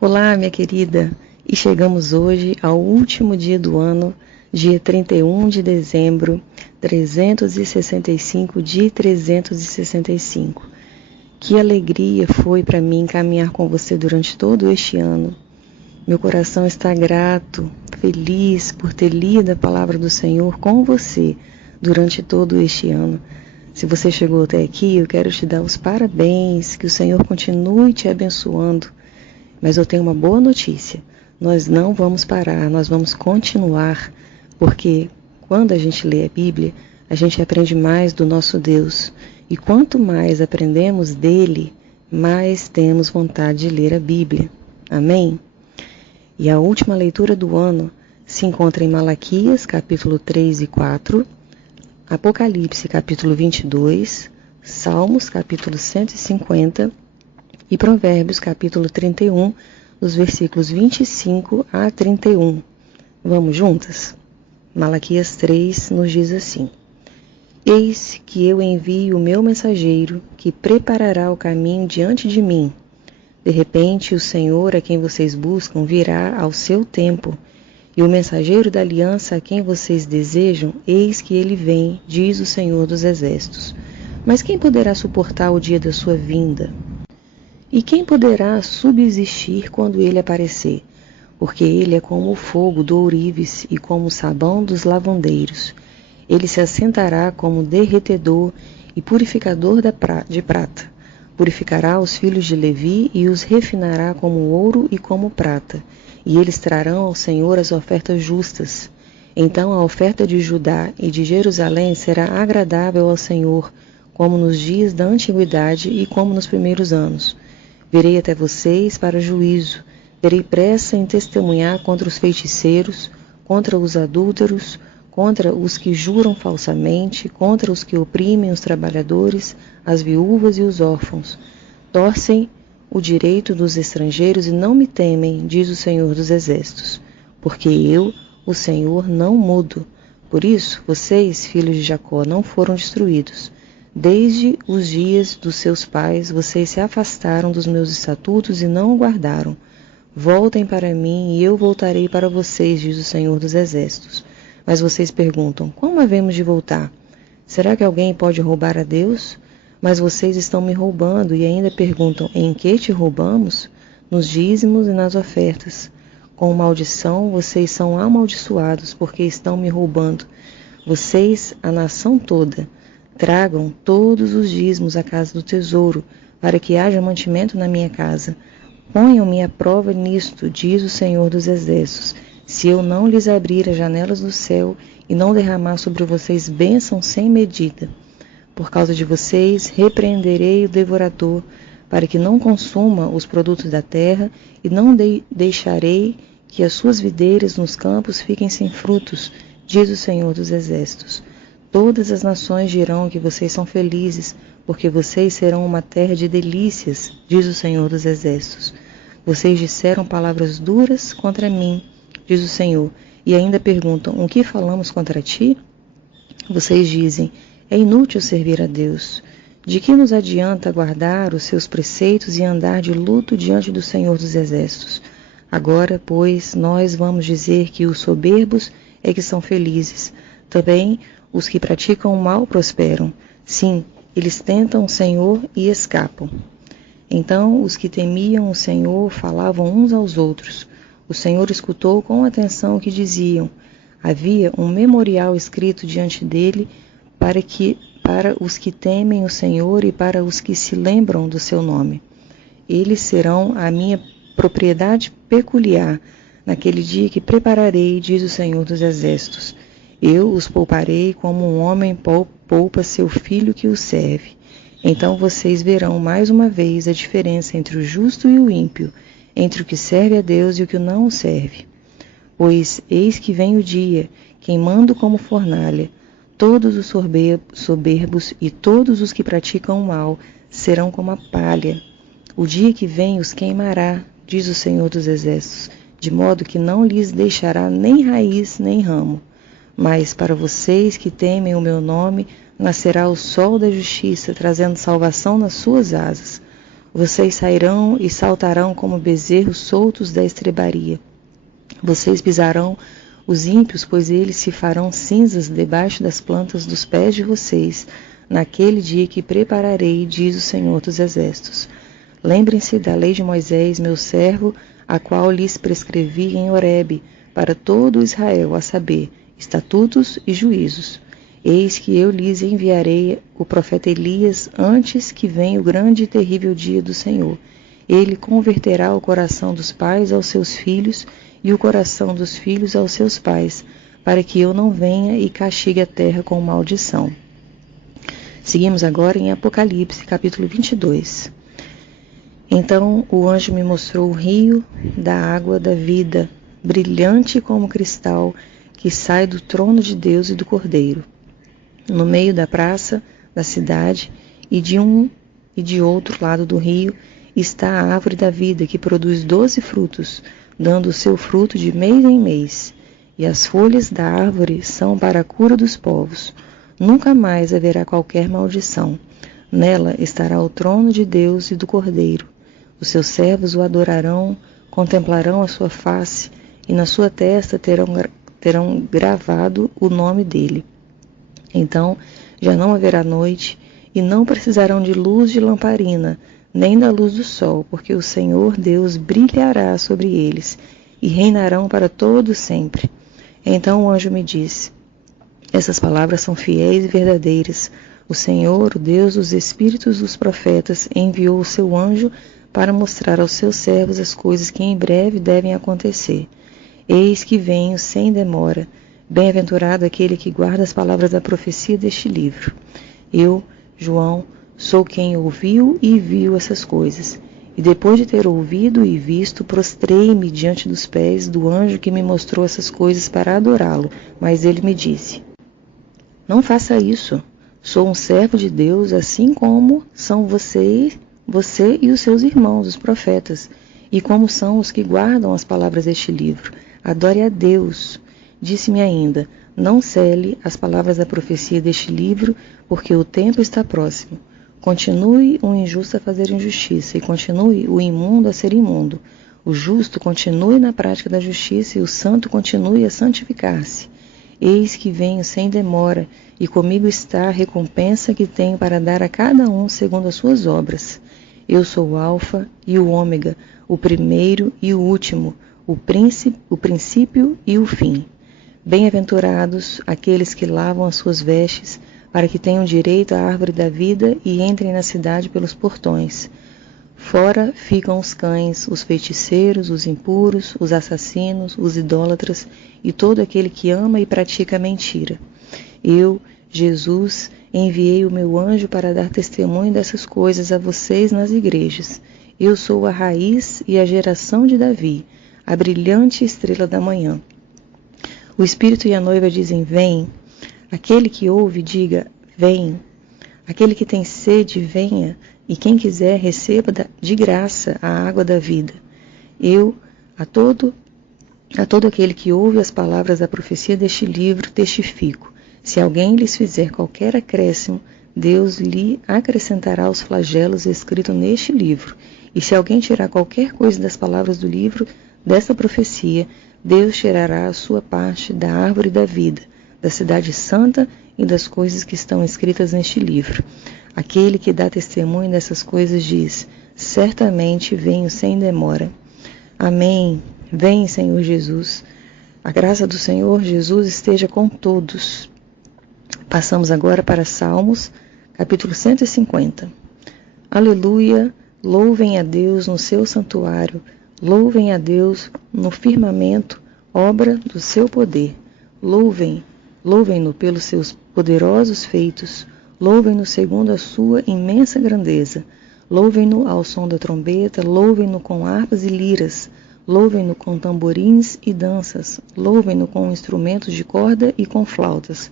Olá, minha querida, e chegamos hoje ao último dia do ano, dia 31 de dezembro, 365, dia 365. Que alegria foi para mim caminhar com você durante todo este ano. Meu coração está grato, feliz por ter lido a palavra do Senhor com você durante todo este ano. Se você chegou até aqui, eu quero te dar os parabéns, que o Senhor continue te abençoando. Mas eu tenho uma boa notícia, nós não vamos parar, nós vamos continuar, porque quando a gente lê a Bíblia, a gente aprende mais do nosso Deus. E quanto mais aprendemos dele, mais temos vontade de ler a Bíblia. Amém? E a última leitura do ano se encontra em Malaquias, capítulo 3 e 4, Apocalipse, capítulo 22, Salmos, capítulo 150 e Provérbios, capítulo 31, dos versículos 25 a 31. Vamos juntas? Malaquias 3 nos diz assim: Eis que eu envio o meu mensageiro, que preparará o caminho diante de mim. De repente, o Senhor a quem vocês buscam virá ao seu tempo, e o mensageiro da aliança a quem vocês desejam, eis que ele vem, diz o Senhor dos Exércitos. Mas quem poderá suportar o dia da sua vinda? E quem poderá subsistir quando ele aparecer? Porque ele é como o fogo do ourives e como o sabão dos lavandeiros. Ele se assentará como derretedor e purificador de prata. Purificará os filhos de Levi e os refinará como ouro e como prata. E eles trarão ao Senhor as ofertas justas. Então a oferta de Judá e de Jerusalém será agradável ao Senhor, como nos dias da antiguidade e como nos primeiros anos. Virei até vocês para juízo, terei pressa em testemunhar contra os feiticeiros, contra os adúlteros, contra os que juram falsamente, contra os que oprimem os trabalhadores, as viúvas e os órfãos. Torcem o direito dos estrangeiros e não me temem, diz o Senhor dos Exércitos, porque eu, o Senhor, não mudo. Por isso, vocês, filhos de Jacó, não foram destruídos. Desde os dias dos seus pais, vocês se afastaram dos meus estatutos e não o guardaram. Voltem para mim e eu voltarei para vocês, diz o Senhor dos Exércitos. Mas vocês perguntam, como havemos de voltar? Será que alguém pode roubar a Deus? Mas vocês estão me roubando e ainda perguntam, em que te roubamos? Nos dízimos e nas ofertas. Com maldição vocês são amaldiçoados, porque estão me roubando. Vocês, a nação toda, tragam todos os dízimos à casa do tesouro, para que haja mantimento na minha casa. Ponham-me à prova nisto, diz o Senhor dos Exércitos, se eu não lhes abrir as janelas do céu e não derramar sobre vocês bênção sem medida. Por causa de vocês, repreenderei o devorador, para que não consuma os produtos da terra, e não deixarei que as suas videiras nos campos fiquem sem frutos, diz o Senhor dos Exércitos. Todas as nações dirão que vocês são felizes, porque vocês serão uma terra de delícias, diz o Senhor dos Exércitos. Vocês disseram palavras duras contra mim, diz o Senhor, e ainda perguntam, o que falamos contra ti? Vocês dizem, é inútil servir a Deus. De que nos adianta guardar os seus preceitos e andar de luto diante do Senhor dos Exércitos? Agora, pois, nós vamos dizer que os soberbos é que são felizes. Também os que praticam o mal prosperam. Sim, eles tentam o Senhor e escapam. Então os que temiam o Senhor falavam uns aos outros. O Senhor escutou com atenção o que diziam. Havia um memorial escrito diante dele para os que temem o Senhor e para os que se lembram do seu nome. Eles serão a minha propriedade peculiar, naquele dia que prepararei, diz o Senhor dos Exércitos. Eu os pouparei como um homem poupa seu filho que o serve. Então vocês verão mais uma vez a diferença entre o justo e o ímpio, entre o que serve a Deus e o que não o serve. Pois eis que vem o dia, queimando como fornalha, todos os soberbos e todos os que praticam o mal serão como a palha. O dia que vem os queimará, diz o Senhor dos Exércitos, de modo que não lhes deixará nem raiz nem ramo. Mas para vocês que temem o meu nome, nascerá o sol da justiça, trazendo salvação nas suas asas. Vocês sairão e saltarão como bezerros soltos da estrebaria. Vocês pisarão os ímpios, pois eles se farão cinzas debaixo das plantas dos pés de vocês, naquele dia que prepararei, diz o Senhor dos Exércitos. Lembrem-se da lei de Moisés, meu servo, a qual lhes prescrevi em Horebe, para todo Israel, a saber, estatutos e juízos. Eis que eu lhes enviarei o profeta Elias antes que venha o grande e terrível dia do Senhor. Ele converterá o coração dos pais aos seus filhos e o coração dos filhos aos seus pais, para que eu não venha e castigue a terra com maldição. Seguimos agora em Apocalipse, capítulo 22. Então o anjo me mostrou o rio da água da vida, brilhante como cristal, que sai do trono de Deus e do Cordeiro. No meio da praça da cidade e de um e de outro lado do rio está a árvore da vida, que produz 12 frutos, dando o seu fruto de mês em mês. E as folhas da árvore são para a cura dos povos. Nunca mais haverá qualquer maldição. Nela estará o trono de Deus e do Cordeiro. Os seus servos o adorarão, contemplarão a sua face, e na sua testa terão gravado o nome dele. Então já não haverá noite, e não precisarão de luz de lamparina, nem da luz do sol, porque o Senhor Deus brilhará sobre eles, e reinarão para todo sempre. Então o anjo me disse: essas palavras são fiéis e verdadeiras. O Senhor, o Deus dos espíritos dos profetas, enviou o seu anjo para mostrar aos seus servos as coisas que em breve devem acontecer. Eis que venho sem demora. Bem-aventurado aquele que guarda as palavras da profecia deste livro. Eu, João, sou quem ouviu e viu essas coisas. E depois de ter ouvido e visto, prostrei-me diante dos pés do anjo que me mostrou essas coisas para adorá-lo. Mas ele me disse: não faça isso. Sou um servo de Deus, assim como são você e os seus irmãos, os profetas, e como são os que guardam as palavras deste livro. Adore a Deus. Disse-me ainda: não cele as palavras da profecia deste livro, porque o tempo está próximo. Continue o injusto a fazer injustiça, e continue o imundo a ser imundo. O justo continue na prática da justiça, e o santo continue a santificar-se. Eis que venho sem demora, e comigo está a recompensa que tenho para dar a cada um segundo as suas obras. Eu sou o Alfa e o Ômega, o primeiro e o último, o princípio e o fim. Bem-aventurados aqueles que lavam as suas vestes, para que tenham direito à árvore da vida e entrem na cidade pelos portões. Fora ficam os cães, os feiticeiros, os impuros, os assassinos, os idólatras e todo aquele que ama e pratica mentira. Eu, Jesus, enviei o meu anjo para dar testemunho dessas coisas a vocês nas igrejas. Eu sou a raiz e a geração de Davi, a brilhante estrela da manhã. O Espírito e a noiva dizem: vem. Aquele que ouve, diga: vem. Aquele que tem sede, venha. E quem quiser, receba de graça a água da vida. Eu, a todo aquele que ouve as palavras da profecia deste livro, testifico. Se alguém lhes fizer qualquer acréscimo, Deus lhe acrescentará os flagelos escritos neste livro. E se alguém tirar qualquer coisa das palavras do livro desta profecia, Deus tirará a sua parte da árvore da vida, da cidade santa e das coisas que estão escritas neste livro. Aquele que dá testemunho dessas coisas diz: certamente venho sem demora. Amém. Vem, Senhor Jesus. A graça do Senhor Jesus esteja com todos. Passamos agora para Salmos, capítulo 150. Aleluia, louvem a Deus no seu santuário, louvem a Deus no firmamento, obra do seu poder. Louvem-no pelos seus poderosos feitos, louvem-no segundo a sua imensa grandeza. Louvem-no ao som da trombeta, louvem-no com harpas e liras, louvem-no com tamborins e danças, louvem-no com instrumentos de corda e com flautas.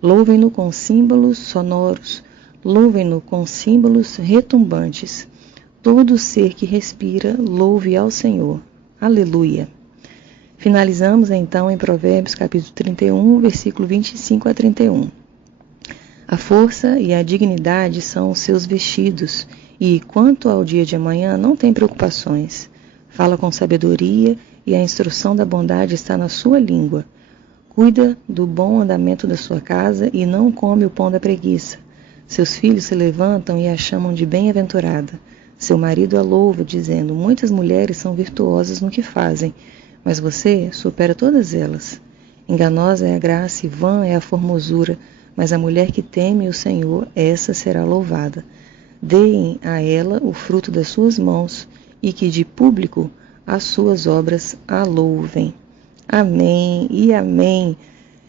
Louvem-no com símbolos sonoros, louvem-no com símbolos retumbantes. Todo ser que respira, louve ao Senhor. Aleluia. Finalizamos então em Provérbios capítulo 31, versículo 25 a 31. A força e a dignidade são os seus vestidos, E, quanto ao dia de amanhã, não tem preocupações. Fala com sabedoria e a instrução da bondade está na sua língua. Cuida do bom andamento da sua casa e não come o pão da preguiça. Seus filhos se levantam e a chamam de bem-aventurada. Seu marido a louva, dizendo: muitas mulheres são virtuosas no que fazem, mas você supera todas elas. Enganosa é a graça e vã é a formosura, mas a mulher que teme o Senhor, essa será louvada. Deem a ela o fruto das suas mãos, e que de público as suas obras a louvem. Amém e amém.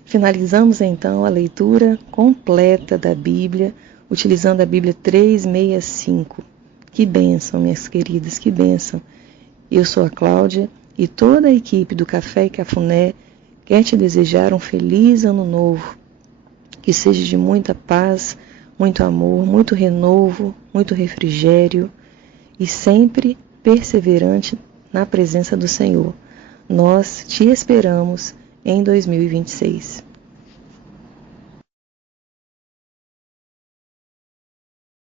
Finalizamos então a leitura completa da Bíblia, utilizando a Bíblia 365. Que bênção, minhas queridas, que bênção. Eu sou a Cláudia e toda a equipe do Café e Cafuné quer te desejar um feliz ano novo, que seja de muita paz, muito amor, muito renovo, muito refrigério e sempre perseverante na presença do Senhor. Nós te esperamos em 2026.